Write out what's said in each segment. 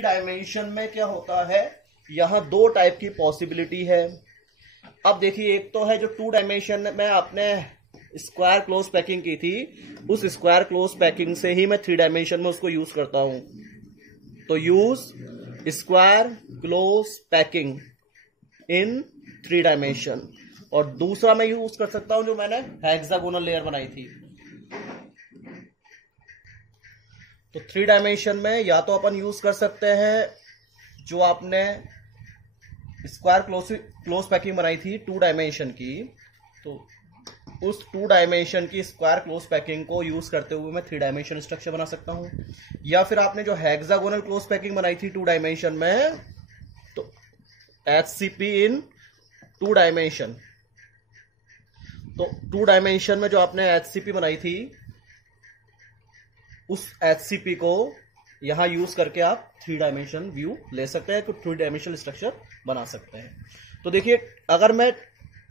Dimension में क्या होता है, यहाँ दो टाइप की पॉसिबिलिटी है। अब देखिए, एक तो है जो 2 डायमेंशन में आपने स्क्वायर क्लोज पैकिंग की थी, उस स्क्वायर क्लोज पैकिंग से ही मैं 3 डायमेंशन में उसको यूज करता हूं। तो use square close packing in 3 dimension. और दूसरा मैं यूज कर सकता हूं जो मैंने हेक्सागोनल लेयर बनाई थी। तो 3 डायमेंशन में या तो अपन यूज कर सकते हैं जो आपने स्क्वायर क्लोज पैकिंग बनाई थी 2 डायमेंशन की, तो उस 2 डायमेंशन की स्क्वायर क्लोज पैकिंग को यूज करते हुए मैं 3 डायमेंशन स्ट्रक्चर बना सकता हूं। या फिर आपने जो हेक्सागोनल क्लोज पैकिंग बनाई थी 2 डायमेंशन में, तो HCP इन 2 डायमेंशन। तो 2 डायमेंशन में जो आपने HCP बनाई थी, उस HCP को यहां यूज करके आप 3 डायमेंशन व्यू ले सकते हैं, तो 3 डायमेंशनल स्ट्रक्चर बना सकते हैं। तो देखिए, अगर मैं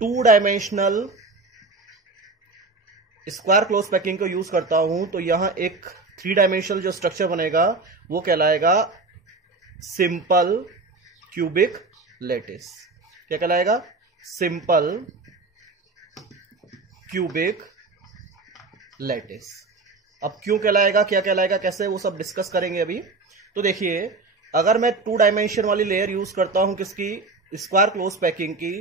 2 डायमेंशनल स्क्वायर क्लोज पैकिंग को यूज करता हूं, तो यहां एक 3 डायमेंशनल जो स्ट्रक्चर बनेगा वो कहलाएगा सिंपल क्यूबिक लेटिस। क्या कहलाएगा? Simple cubic lattice. अब क्यों कहलाएगा, क्या कहलाएगा, कैसे, वो सब डिस्कस करेंगे अभी। तो देखिए, अगर मैं 2 डायमेंशन वाली लेयर यूज करता हूं किसकी, स्क्वायर क्लोज पैकिंग की,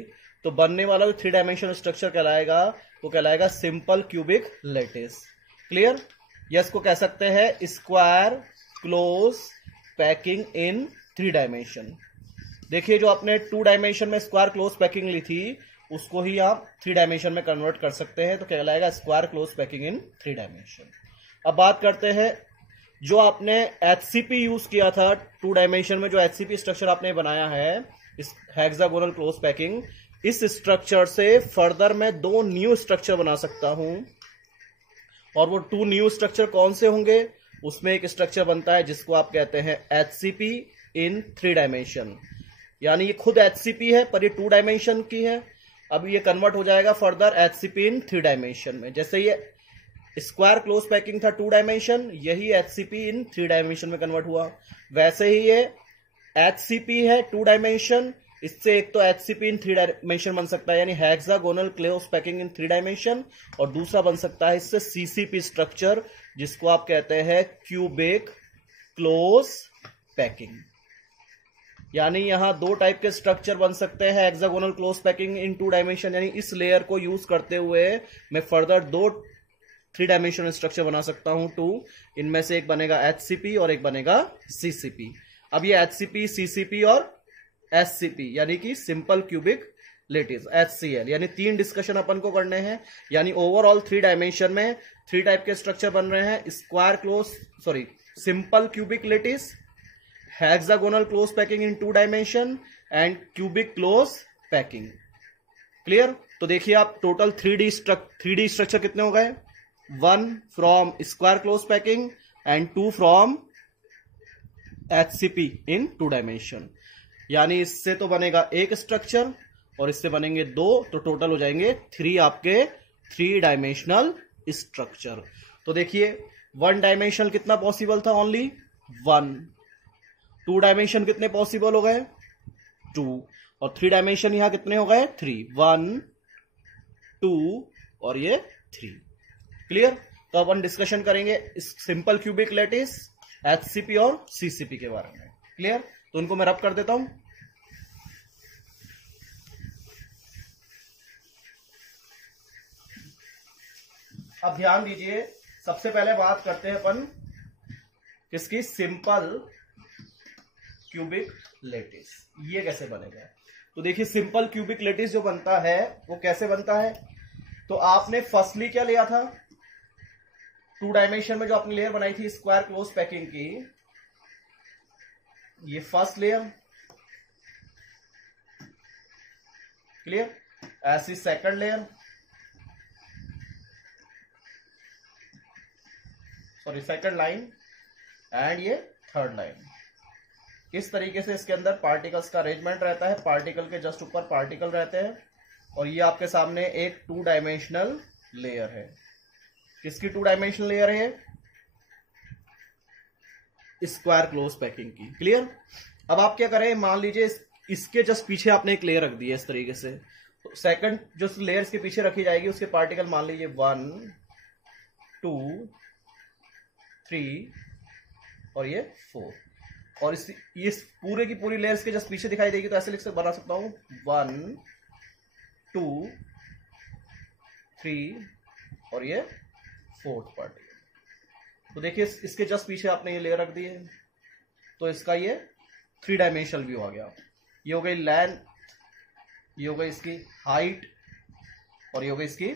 तो बनने वाला जो 3 डायमेंशनल स्ट्रक्चर कहलाएगा वो कहलाएगा simple cubic lattice. Clear? Yes को कह सकते हैं square close packing in 3 dimension. देखिए, जो आपने 2 डायमेंशन में स्क्वायर क्लोज पैकिंग ली थी, उसको ही आप 3 डायमेंशन में कन्वर्ट कर सकते हैं, तो कहलाएगा square close packing in 3 dimension. अब बात करते हैं जो आपने HCP यूज किया था 2 डायमेंशन में, जो HCP स्ट्रक्चर आपने बनाया है, इस हेक्सागोनल क्लोज पैकिंग, इस स्ट्रक्चर से फर्दर मैं 2 न्यू स्ट्रक्चर बना सकता हूं। और वो 2 न्यू स्ट्रक्चर कौन से होंगे? उसमें एक स्ट्रक्चर बनता है जिसको आप कहते हैं HCP इन 3 डायमेंशन। यानी ये खुद HCP है पर ये 2 डायमेंशन की है। अब ये कन्वर्ट हो जाएगा फर्दर HCP इन 3 डायमेंशन में। जैसे ये स्क्वायर क्लोज पैकिंग था 2 डायमेंशन, यही HCP इन 3 डायमेंशन में कन्वर्ट हुआ। वैसे ही ये HCP है 2 डायमेंशन, इससे एक तो HCP इन 3 डायमेंशन बन सकता है, यानी hexagonal close packing in 3 dimension, और दूसरा बन सकता है इससे CCP स्ट्रक्चर, जिसको आप कहते हैं क्यूबिक क्लोज पैकिंग। यानी यहां 2 टाइप के स्ट्रक्चर बन सकते हैं hexagonal close packing in 2 dimension. यानी इस लेयर को यूज करते हुए मैं फर्दर 2 3 डायमेंशनल स्ट्रक्चर बना सकता हूं 2। इनमें से एक बनेगा HCP और एक बनेगा CCP। अब ये HCP, CCP और SCP यानी कि सिंपल क्यूबिक लेटिस, HCL, यानी 3 डिस्कशन अपन को करने हैं। यानी ओवरऑल 3 डायमेंशन में 3 टाइप के स्ट्रक्चर बन रहे हैं, simple cubic lattice, hexagonal close packing in 2 dimension and cubic close packing. Clear? तो देखिए, आप टोटल 3D स्ट्रक्चर कितने हो गए? 1 from square close packing and 2 from HCP in 2 dimension. यानी इससे तो बनेगा एक स्ट्रक्चर और इससे बनेंगे 2, तो टोटल हो जाएंगे 3 आपके 3 डायमेंशनल स्ट्रक्चर। तो देखिए, 1 डायमेंशनल कितना पॉसिबल था? ओनली 1। 2 डायमेंशन कितने पॉसिबल हो गए? 2। और 3 डायमेंशन यहां कितने हो गए? 3। 1 2 और ये 3। क्लियर? तो अपन डिस्कशन करेंगे सिंपल क्यूबिक लेटिस, HCP और CCP के बारे में। क्लियर? तो उनको मैं रब कर देता हूं। अब ध्यान दीजिए, सबसे पहले बात करते हैं अपन किसकी? Simple cubic lattice. ये कैसे बनेगा? तो देखिए, सिंपल क्यूबिक लेटिस जो बनता है वो कैसे बनता है? तो आपने फर्स्टली क्या लिया था 2 डायमेंशन में, जो आपने लेयर बनाई थी स्क्वायर क्लोज पैकिंग की, ये फर्स्ट लेयर। क्लियर? ऐसी second layer, second line, and ये थर्ड लाइन। इस तरीके से इसके अंदर पार्टिकल्स का अरेंजमेंट रहता है, पार्टिकल के जस्ट ऊपर पार्टिकल रहते हैं, और ये आपके सामने एक 2 डायमेंशनल लेयर है। किसकी 2 डायमेंशनल लेयर है? स्क्वायर क्लोज पैकिंग की। क्लियर। अब आप क्या करें, मान लीजिए इसके जस्ट पीछे आपने एक लेयर रख दी है इस तरीके से, तो सेकंड जो लेयर इसके पीछे रखी जाएगी उसके पार्टिकल मान लीजिए 1 2 3 और ये 4, और ये पूरे की पूरी लेयर्स के जस्ट पीछे दिखाई देगी, तो ऐसे बना सकता हूं 1 2 3 और ये 4th पार्टिकल। तो देखिए इसके जस्ट पीछे आपने ये लेयर रख दी है, तो इसका ये 3 डायमेंशनल व्यू आ गया। ये हो गई लेंथ, ये हो गई इसकी हाइट और ये हो गई इसकी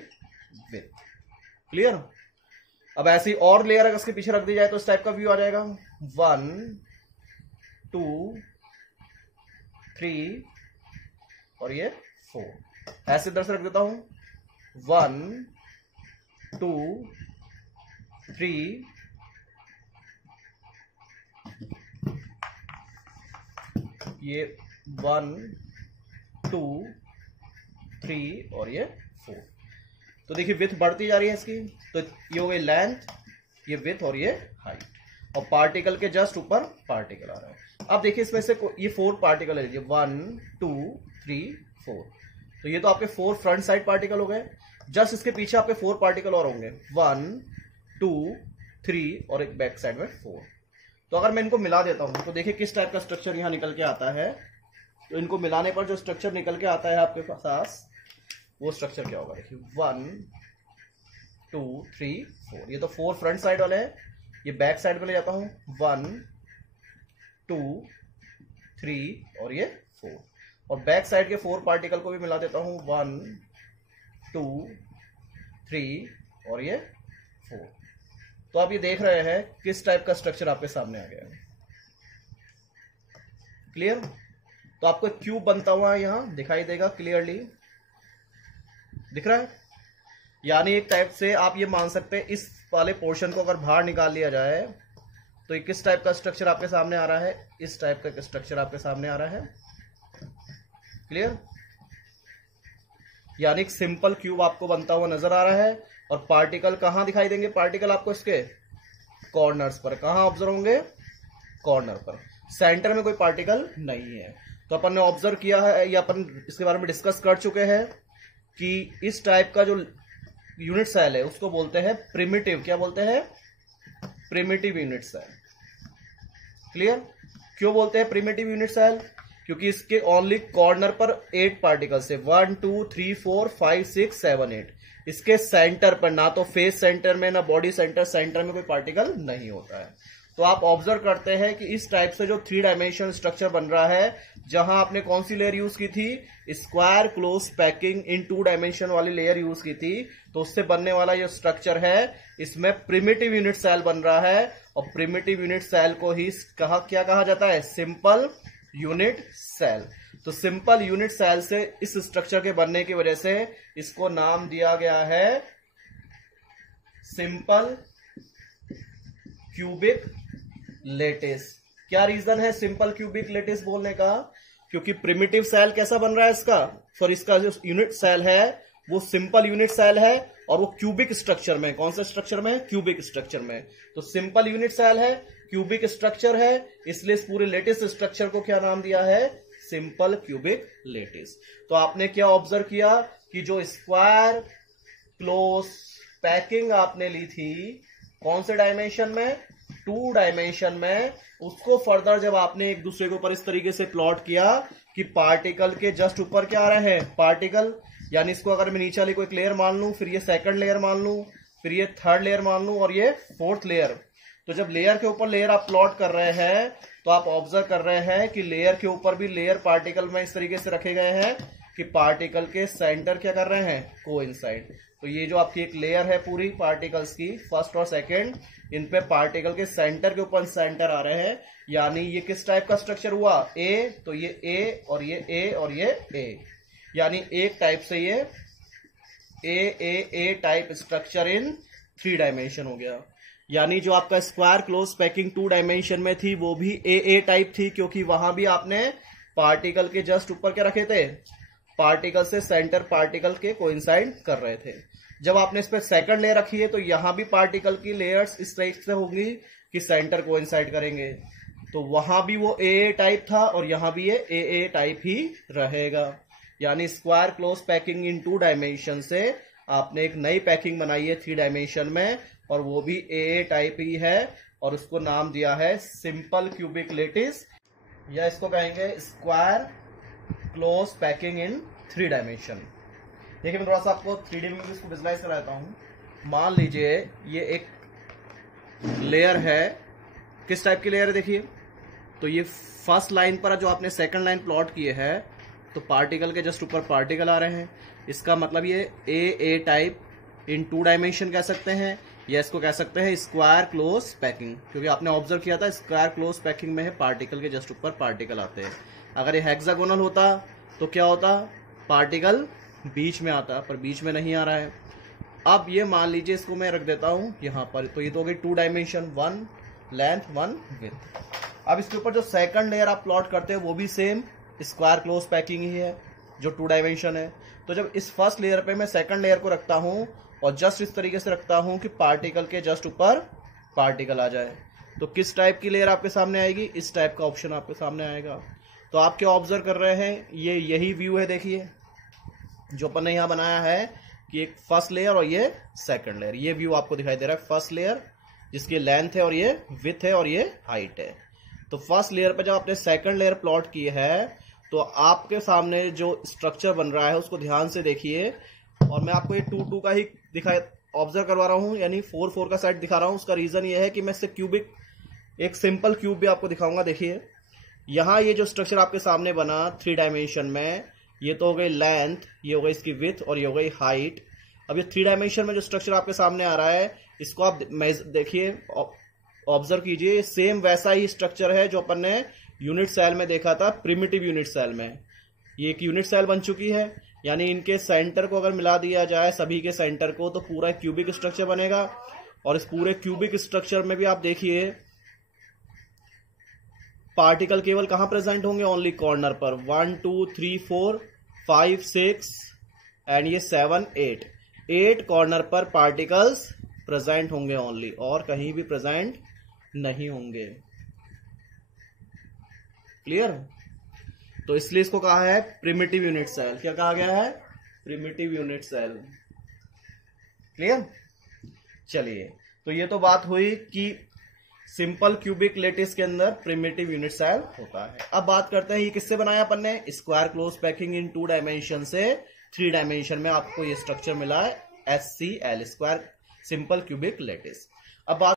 विड्थ। क्लियर। अब ऐसी और लेयर अगर इसके पीछे रख दी जाए तो इस टाइप का व्यू आ जाएगा 1 2 3 और ये 4। ऐसे इधर से रख देता हूं 1 2 3 ये 1 2 3 और ये 4। तो देखिए विड्थ बढ़ती जा रही है इसकी, तो ये हो गई लेंथ, ये विड्थ और ये हाइट, और पार्टिकल के जस्ट ऊपर पार्टिकल आ रहा है। अब देखिए इसमें से ये 4 पार्टिकल है, 1 2 3 4, तो ये तो आपके 4 फ्रंट साइड पार्टिकल हो गए। जस्ट इसके पीछे आपके 4 पार्टिकल और होंगे 1 2 3 और एक बैक साइड में 4। तो अगर मैं इनको मिला देता हूं तो देखिए किस टाइप का स्ट्रक्चर यहां निकल के आता है। तो इनको मिलाने पर जो स्ट्रक्चर निकल के आता है आपके पास, वो स्ट्रक्चर क्या होगा, देखिए 1 2 3 4। ये तो 4 फ्रंट साइड वाले हैं, ये बैक साइड में ले जाता हूं 1 2 3 और ये 4, और बैक साइड के 4 पार्टिकल को भी मिला देता हूं 1 2 3 और ये 4। तो आप ये देख रहे हैं किस टाइप का स्ट्रक्चर आपके सामने आ गया है। क्लियर। तो आपको क्यूब बनता हुआ यहां दिखाई देगा, क्लियरली दिख रहा है। यानी एक टाइप से आप ये मान सकते हैं इस वाले पोर्शन को अगर बाहर निकाल लिया जाए तो ये किस टाइप का स्ट्रक्चर आपके सामने आ रहा है, इस टाइप का स्ट्रक्चर आपके सामने आ रहा है। क्लियर। यानी एक सिंपल क्यूब आपको बनता हुआ नजर आ रहा है, और पार्टिकल कहां दिखाई देंगे, पार्टिकल आपको इसके कॉर्नर्स पर। कहां ऑब्जर्व होंगे, कॉर्नर पर। सेंटर में कोई पार्टिकल नहीं है। तो अपन ने ऑब्जर्व किया है, या अपन इसके बारे में डिस्कस कर चुके हैं कि इस टाइप का जो यूनिट सेल है उसको बोलते हैं प्रिमिटिव। क्या बोलते हैं, प्रिमिटिव यूनिट सेल। क्लियर। क्यों बोलते हैं प्रिमिटिव यूनिट सेल, क्योंकि इसके ओनली कॉर्नर पर 8 पार्टिकल्स है, 1 2 3 4 5 6 7 8। इसके सेंटर पर, ना तो फेस सेंटर में ना बॉडी सेंटर में कोई पार्टिकल नहीं होता है। तो आप ऑब्जर्व करते हैं कि इस टाइप से जो 3 डायमेंशनल स्ट्रक्चर बन रहा है, जहां आपने कौन सी लेयर यूज की थी, square close packing in 2 dimension वाली लेयर यूज की थी, तो उससे बनने वाला ये स्ट्रक्चर है, इसमें प्रिमिटिव यूनिट सेल बन रहा है। और प्रिमिटिव यूनिट सेल को ही क्या कहा जाता है, सिंपल यूनिट सेल। तो सिंपल यूनिट सेल से इस स्ट्रक्चर के बनने की वजह से इसको नाम दिया गया है सिंपल क्यूबिक लेटिस। क्या रीजन है सिंपल क्यूबिक लेटिस बोलने का, क्योंकि प्रिमिटिव सेल कैसा बन रहा है इसका जो यूनिट सेल है वो सिंपल यूनिट सेल है, और वो क्यूबिक स्ट्रक्चर में। कौन सा स्ट्रक्चर में, क्यूबिक स्ट्रक्चर में। तो सिंपल यूनिट सेल है, क्यूबिक स्ट्रक्चर है, इसलिए इस पूरे लेटिस स्ट्रक्चर को क्या नाम दिया है, सिंपल क्यूबिक लेटिस। तो आपने क्या ऑब्जर्व किया कि जो स्क्वायर क्लोज पैकिंग आपने ली थी कौन से डायमेंशन में, 2 डायमेंशन में, उसको फर्दर जब आपने एक दूसरे के ऊपर इस तरीके से प्लॉट किया कि पार्टिकल के जस्ट ऊपर क्या आ रहे हैं, पार्टिकल। यानी इसको अगर मैं नीचे वाली कोई लेयर मान लूं, फिर ये सेकंड लेयर मान लूं, फिर ये थर्ड लेयर मान लूं, और ये 4th लेयर। तो जब लेयर के ऊपर लेयर आप प्लॉट कर रहे हैं तो आप ऑब्जर्व कर रहे हैं कि लेयर के ऊपर भी लेयर पार्टिकल में इस तरीके से रखे गए हैं कि पार्टिकल के सेंटर क्या कर रहे हैं, कोइंसाइड। तो ये जो आपकी एक लेयर है पूरी पार्टिकल्स की, फर्स्ट और सेकंड, इन पे पार्टिकल के सेंटर के ऊपर सेंटर आ रहे हैं। यानी ये किस टाइप का स्ट्रक्चर हुआ, ए, तो ये ए और ये ए और ये ए, यानी एक टाइप से ये ए टाइप स्ट्रक्चर इन 3 डायमेंशन हो गया। यानी जो आपका स्क्वायर क्लोज पैकिंग 2 डायमेंशन में थी वो भी ए टाइप थी, क्योंकि वहां भी आपने पार्टिकल के जस्ट ऊपर क्या रखे थे, पार्टिकल से सेंटर पार्टिकल के कोइंसाइड कर रहे थे। जब आपने इस पर सेकंड लेयर रखी है तो यहां भी पार्टिकल की लेयर्स इस टाइप से होंगी, कि सेंटर कोइंसाइड करेंगे, तो वहां भी वो ए टाइप था और यहां भी ये ए टाइप ही रहेगा। यानी square close packing in 2 dimension से आपने एक नई पैकिंग बनाई है 3 डायमेंशन में, और वो भी ए टाइप ही है, और उसको नाम दिया है सिंपल क्यूबिक लेटिस, या इसको कहेंगे square close packing in 3 dimension. देखिए मैं थोड़ा सा आपको 3D में इसको विजुलाइज कराता हूं। मान लीजिए ये एक लेयर है, किस टाइप की लेयर है देखिए, तो ये फर्स्ट लाइन पर जो आपने सेकंड लाइन प्लॉट किए है, तो पार्टिकल के जस्ट ऊपर पार्टिकल आ रहे हैं, इसका मतलब ये ए टाइप इन 2 डायमेंशन कह सकते हैं, या इसको कह सकते हैं स्क्वायर क्लोज पैकिंग, क्योंकि आपने ऑब्जर्व किया था स्क्वायर क्लोज पैकिंग में है पार्टिकल के जस्ट ऊपर पार्टिकल आते हैं। अगर ये हेक्सागोनल होता तो क्या होता, पार्टिकल बीच में आता, पर बीच में नहीं आ रहा है। अब ये मान लीजिए इसको मैं रख देता हूं यहां पर, तो ये तो हो गई 2 डायमेंशन, 1 लेंथ 1 विड्थ। अब इसके ऊपर जो सेकंड लेयर आप प्लॉट करते हैं वो भी सेम स्क्वायर क्लोज पैकिंग ही है जो 2 डायमेंशन है। तो जब इस फर्स्ट लेयर पे मैं सेकंड लेयर को रखता हूं और जस्ट इस तरीके से रखता हूं कि पार्टिकल के जस्ट ऊपर पार्टिकल आ जाए, तो किस टाइप की लेयर आपके सामने आएगी, इस टाइप का ऑप्शन आपके सामने आएगा। तो आप क्या ऑब्जर्व कर रहे हैं, ये यही व्यू है, देखिए जो अपन ने यहां बनाया है कि एक फर्स्ट लेयर और ये सेकंड लेयर, ये व्यू आपको दिखाई दे रहा है। फर्स्ट लेयर जिसकी लेंथ है और ये विड्थ है और ये हाइट है। तो फर्स्ट लेयर पे जब आपने सेकंड लेयर प्लॉट की है, तो आपके सामने जो स्ट्रक्चर बन रहा है उसको ध्यान से देखिए, और मैं आपको ये 2-2 का ही ऑब्जर्व करवा रहा हूं, यानी 4-4 का साइड दिखा रहा हूं। उसका रीजन ये है कि मैं इससे क्यूबिक एक सिंपल क्यूब भी आपको दिखाऊंगा। देखिए यहां ये जो स्ट्रक्चर आपके सामने बना 3 डायमेंशन में, ये तो हो गई लेंथ, ये हो गई इसकी विड्थ और ये हो गई हाइट। अब ये 3 डायमेंशन में जो स्ट्रक्चर आपके सामने आ रहा है, इसको आप देखिए, ऑब्जर्व कीजिए, सेम वैसा ही स्ट्रक्चर है जो अपन ने यूनिट सेल में देखा था, प्रिमिटिव यूनिट सेल में। ये एक यूनिट सेल बन चुकी है, यानी इनके सेंटर को अगर मिला दिया जाए, सभी के सेंटर को, तो पूरा क्यूबिक स्ट्रक्चर बनेगा। और इस पूरे क्यूबिक स्ट्रक्चर में भी आप देखिए पार्टिकल केवल कहां प्रेजेंट होंगे, ओनली कॉर्नर पर। 1 2 3 4 5 6 एंड ये 7 8 कॉर्नर पर पार्टिकल्स प्रेजेंट होंगे ओनली, और कहीं भी प्रेजेंट नहीं होंगे। क्लियर? तो इसलिए इसको कहा है प्रिमिटिव यूनिट सेल। क्या कहा गया है? Primitive unit cell. क्लियर? चलिए, तो ये तो बात हुई कि सिंपल क्यूबिक लेटिस के अंदर प्रिमिटिव यूनिट सेल होता है। अब बात करते हैं ये किससे बनाया अपन ने, square close packing in 2 dimension से 3 डायमेंशन में आपको ये स्ट्रक्चर मिला है SCL, square simple cubic lattice. अब बात